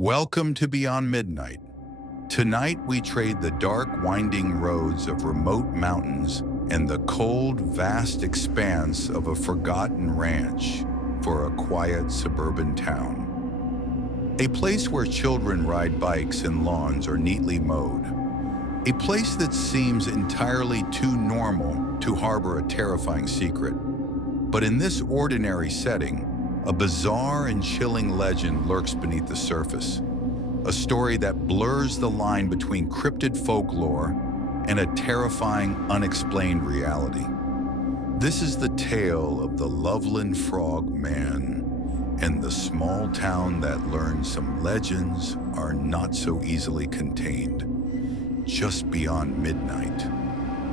Welcome to Beyond Midnight. Tonight we trade the dark, winding roads of remote mountains and the cold, vast expanse of a forgotten ranch for a quiet suburban town. A place where children ride bikes and lawns are neatly mowed. A place that seems entirely too normal to harbor a terrifying secret. But in this ordinary setting, a bizarre and chilling legend lurks beneath the surface. A story that blurs the line between cryptid folklore and a terrifying, unexplained reality. This is the tale of the Loveland Frogman and the small town that learned some legends are not so easily contained. Just beyond midnight.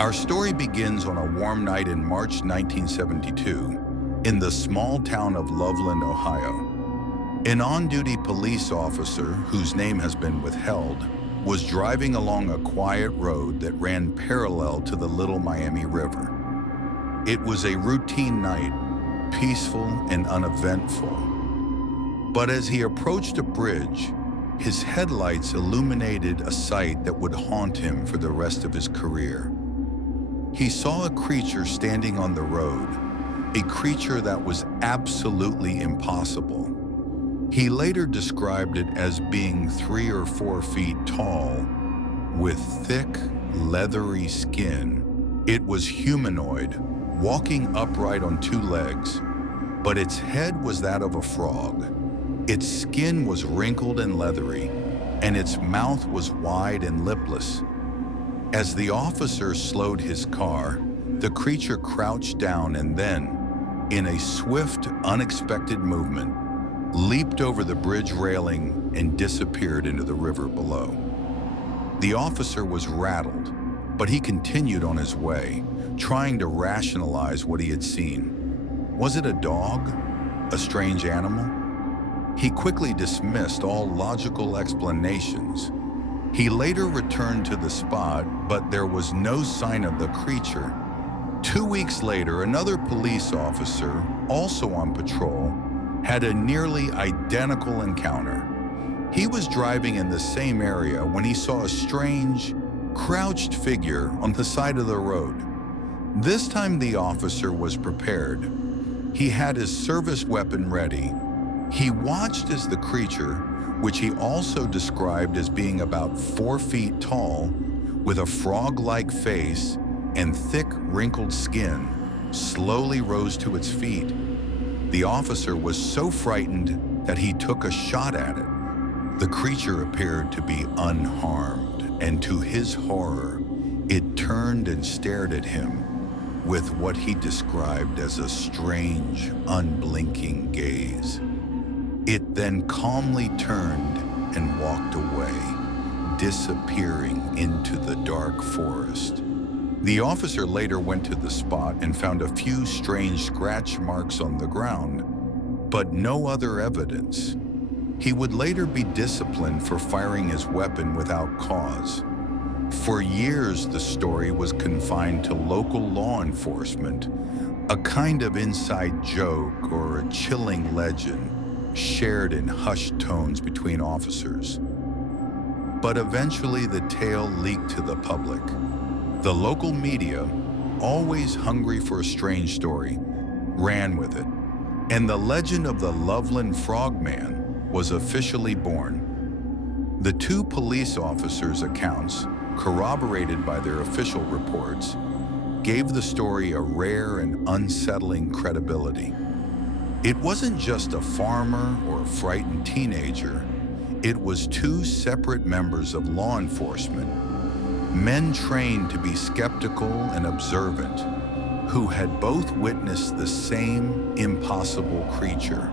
Our story begins on a warm night in March 1972 in the small town of Loveland, Ohio. An on-duty police officer, whose name has been withheld, was driving along a quiet road that ran parallel to the Little Miami River. It was a routine night, peaceful and uneventful. But as he approached a bridge, his headlights illuminated a sight that would haunt him for the rest of his career. He saw a creature standing on the road, a creature that was absolutely impossible. He later described it as being 3 or 4 feet tall, with thick, leathery skin. It was humanoid, walking upright on 2 legs, but its head was that of a frog. Its skin was wrinkled and leathery, and its mouth was wide and lipless. As the officer slowed his car, the creature crouched down and then, in a swift, unexpected movement, leaped over the bridge railing and disappeared into the river below. The officer was rattled, but he continued on his way, trying to rationalize what he had seen. Was it a dog? A strange animal? He quickly dismissed all logical explanations. He later returned to the spot, but there was no sign of the creature. 2 weeks later, another police officer, also on patrol, had a nearly identical encounter. He was driving in the same area when he saw a strange, crouched figure on the side of the road. This time the officer was prepared. He had his service weapon ready. He watched as the creature, which he also described as being about 4 feet tall, with a frog-like face and thick, wrinkled skin, slowly rose to its feet. The officer was so frightened that he took a shot at it. The creature appeared to be unharmed, and to his horror, it turned and stared at him with what he described as a strange, unblinking gaze. It then calmly turned and walked away, disappearing into the dark forest. The officer later went to the spot and found a few strange scratch marks on the ground, but no other evidence. He would later be disciplined for firing his weapon without cause. For years, the story was confined to local law enforcement, a kind of inside joke or a chilling legend shared in hushed tones between officers. But eventually the tale leaked to the public. The local media, always hungry for a strange story, ran with it, and the legend of the Loveland Frogman was officially born. The 2 police officers' accounts, corroborated by their official reports, gave the story a rare and unsettling credibility. It wasn't just a farmer or a frightened teenager. It was 2 separate members of law enforcement, men trained to be skeptical and observant, who had both witnessed the same impossible creature.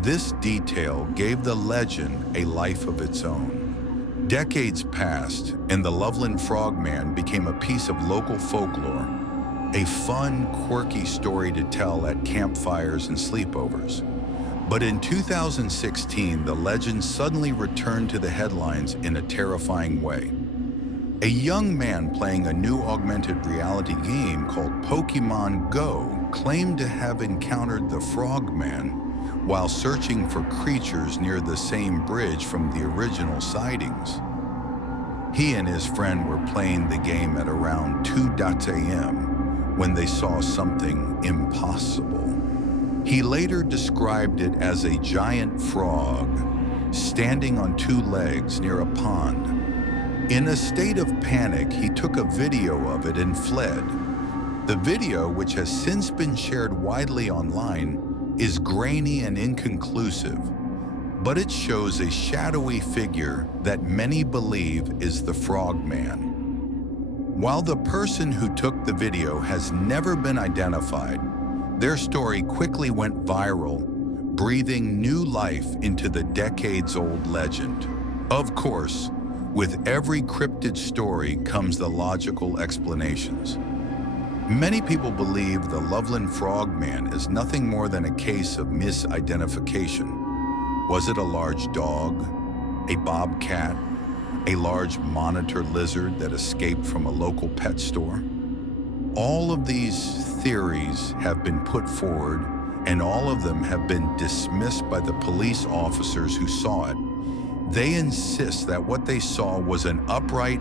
This detail gave the legend a life of its own. Decades passed, and the Loveland Frogman became a piece of local folklore, a fun, quirky story to tell at campfires and sleepovers. But in 2016, the legend suddenly returned to the headlines in a terrifying way. A young man playing a new augmented reality game called Pokemon Go claimed to have encountered the Frogman while searching for creatures near the same bridge from the original sightings. He and his friend were playing the game at around 2 a.m. when they saw something impossible. He later described it as a giant frog standing on 2 legs near a pond. In a state of panic, he took a video of it and fled. The video, which has since been shared widely online, is grainy and inconclusive, but it shows a shadowy figure that many believe is the Frogman. While the person who took the video has never been identified, their story quickly went viral, breathing new life into the decades-old legend. Of course, with every cryptid story comes the logical explanations. Many people believe the Loveland Frogman is nothing more than a case of misidentification. Was it a large dog, a bobcat, a large monitor lizard that escaped from a local pet store? All of these theories have been put forward, and all of them have been dismissed by the police officers who saw it. They insist that what they saw was an upright,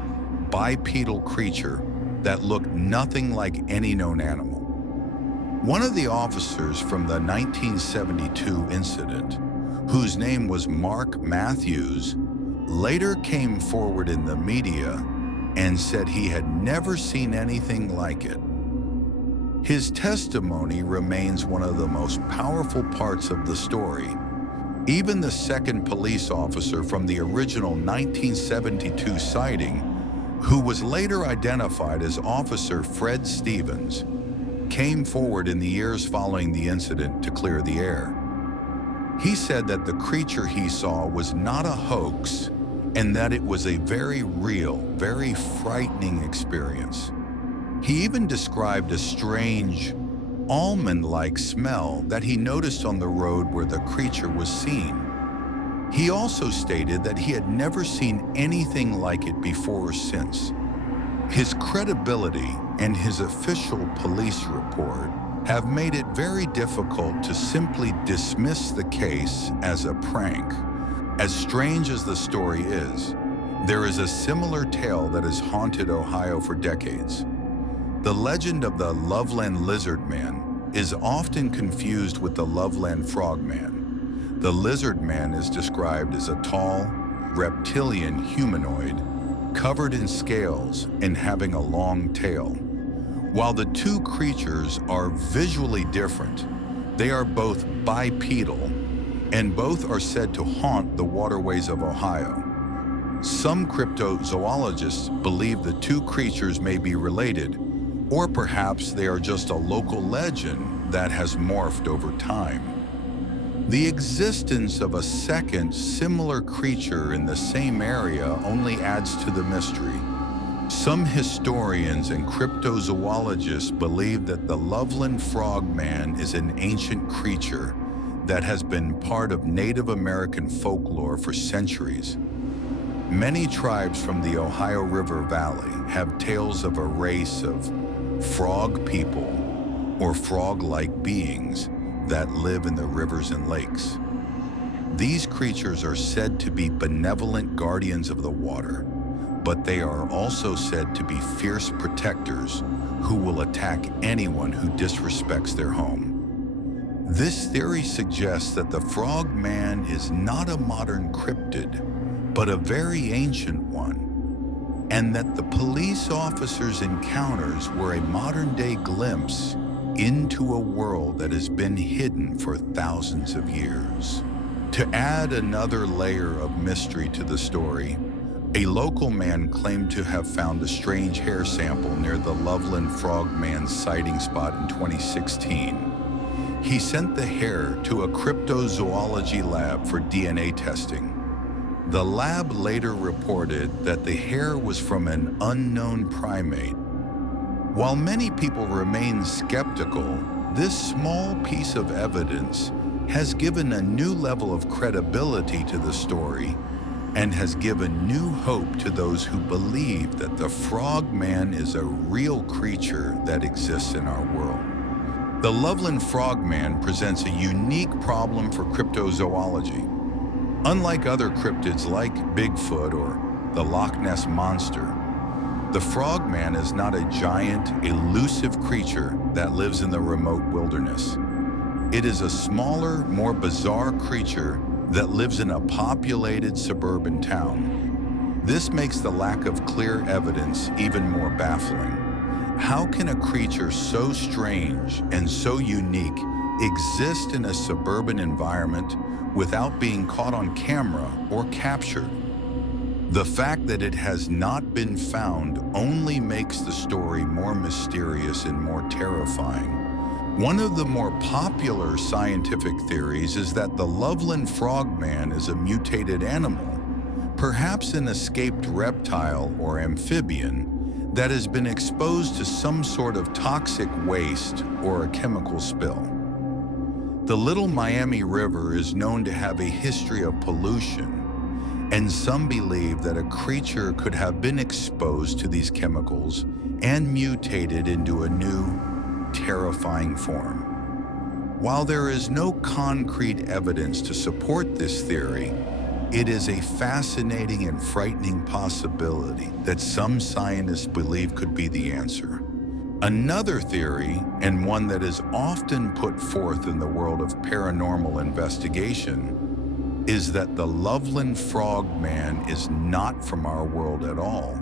bipedal creature that looked nothing like any known animal. One of the officers from the 1972 incident, whose name was Mark Matthews, later came forward in the media and said he had never seen anything like it. His testimony remains one of the most powerful parts of the story. Even the second police officer from the original 1972 sighting, who was later identified as Officer Fred Stevens, came forward in the years following the incident to clear the air. He said that the creature he saw was not a hoax and that it was a very real, very frightening experience. He even described a strange, almond-like smell that he noticed on the road where the creature was seen. He also stated that he had never seen anything like it before or since. His credibility and his official police report have made it very difficult to simply dismiss the case as a prank. As strange as the story is, there is a similar tale that has haunted Ohio for decades. The legend of the Loveland Lizard Man is often confused with the Loveland Frogman. The Lizard Man is described as a tall, reptilian humanoid covered in scales and having a long tail. While the two creatures are visually different, they are both bipedal, and both are said to haunt the waterways of Ohio. Some cryptozoologists believe the two creatures may be related, or perhaps they are just a local legend that has morphed over time. The existence of a second similar creature in the same area only adds to the mystery. Some historians and cryptozoologists believe that the Loveland Frogman is an ancient creature that has been part of Native American folklore for centuries. Many tribes from the Ohio River Valley have tales of a race of frog people or frog-like beings that live in the rivers and lakes. These creatures are said to be benevolent guardians of the water, but they are also said to be fierce protectors who will attack anyone who disrespects their home. This theory suggests that the Frogman is not a modern cryptid, but a very ancient one, and that the police officers' encounters were a modern-day glimpse into a world that has been hidden for thousands of years. To add another layer of mystery to the story, a local man claimed to have found a strange hair sample near the Loveland Frogman sighting spot in 2016. He sent the hair to a cryptozoology lab for DNA testing. The lab later reported that the hair was from an unknown primate. While many people remain skeptical, this small piece of evidence has given a new level of credibility to the story and has given new hope to those who believe that the Frogman is a real creature that exists in our world. The Loveland Frogman presents a unique problem for cryptozoology. Unlike other cryptids like Bigfoot or the Loch Ness Monster, the frogman is not a giant, elusive creature that lives in the remote wilderness. It is a smaller, more bizarre creature that lives in a populated suburban town. This makes the lack of clear evidence even more baffling. How can a creature so strange and so unique exist in a suburban environment without being caught on camera or captured? The fact that it has not been found only makes the story more mysterious and more terrifying. One of the more popular scientific theories is that the Loveland Frogman is a mutated animal, perhaps an escaped reptile or amphibian, that has been exposed to some sort of toxic waste or a chemical spill. The Little Miami River is known to have a history of pollution, and some believe that a creature could have been exposed to these chemicals and mutated into a new, terrifying form. While there is no concrete evidence to support this theory, it is a fascinating and frightening possibility that some scientists believe could be the answer. Another theory, and one that is often put forth in the world of paranormal investigation, is that the Loveland Frogman is not from our world at all.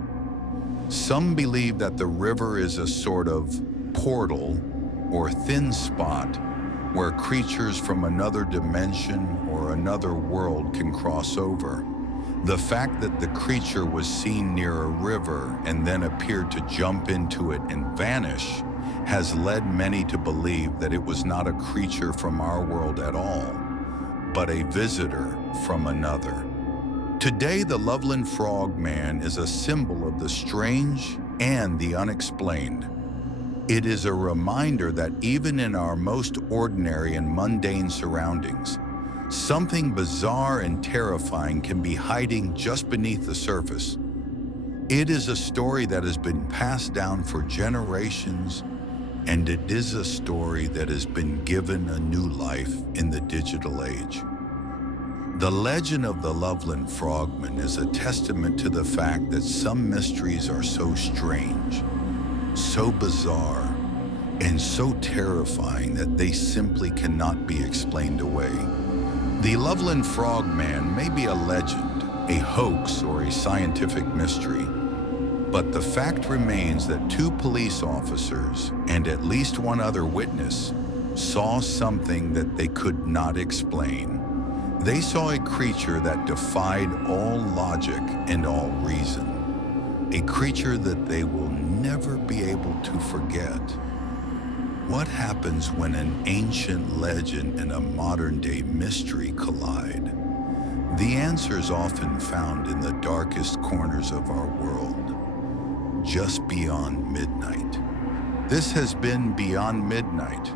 Some believe that the river is a sort of portal or thin spot where creatures from another dimension or another world can cross over. The fact that the creature was seen near a river and then appeared to jump into it and vanish has led many to believe that it was not a creature from our world at all, but a visitor from another. Today, the Loveland Frogman is a symbol of the strange and the unexplained. It is a reminder that even in our most ordinary and mundane surroundings, something bizarre and terrifying can be hiding just beneath the surface. It is a story that has been passed down for generations, and it is a story that has been given a new life in the digital age. The legend of the Loveland Frogman is a testament to the fact that some mysteries are so strange, so bizarre, and so terrifying that they simply cannot be explained away. The Loveland Frogman may be a legend, a hoax, or a scientific mystery, but the fact remains that 2 police officers and at least one other witness saw something that they could not explain. They saw a creature that defied all logic and all reason. A creature that they will never be able to forget. What happens when an ancient legend and a modern-day mystery collide? The answer is often found in the darkest corners of our world, just beyond midnight. This has been Beyond Midnight.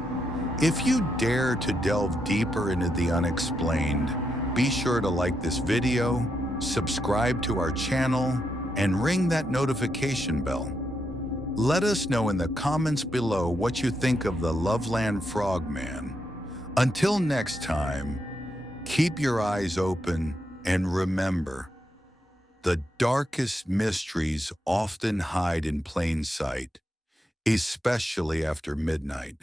If you dare to delve deeper into the unexplained, be sure to like this video, subscribe to our channel, and ring that notification bell. Let us know in the comments below what you think of the Loveland Frogman. Until next time, keep your eyes open and remember, the darkest mysteries often hide in plain sight, especially after midnight.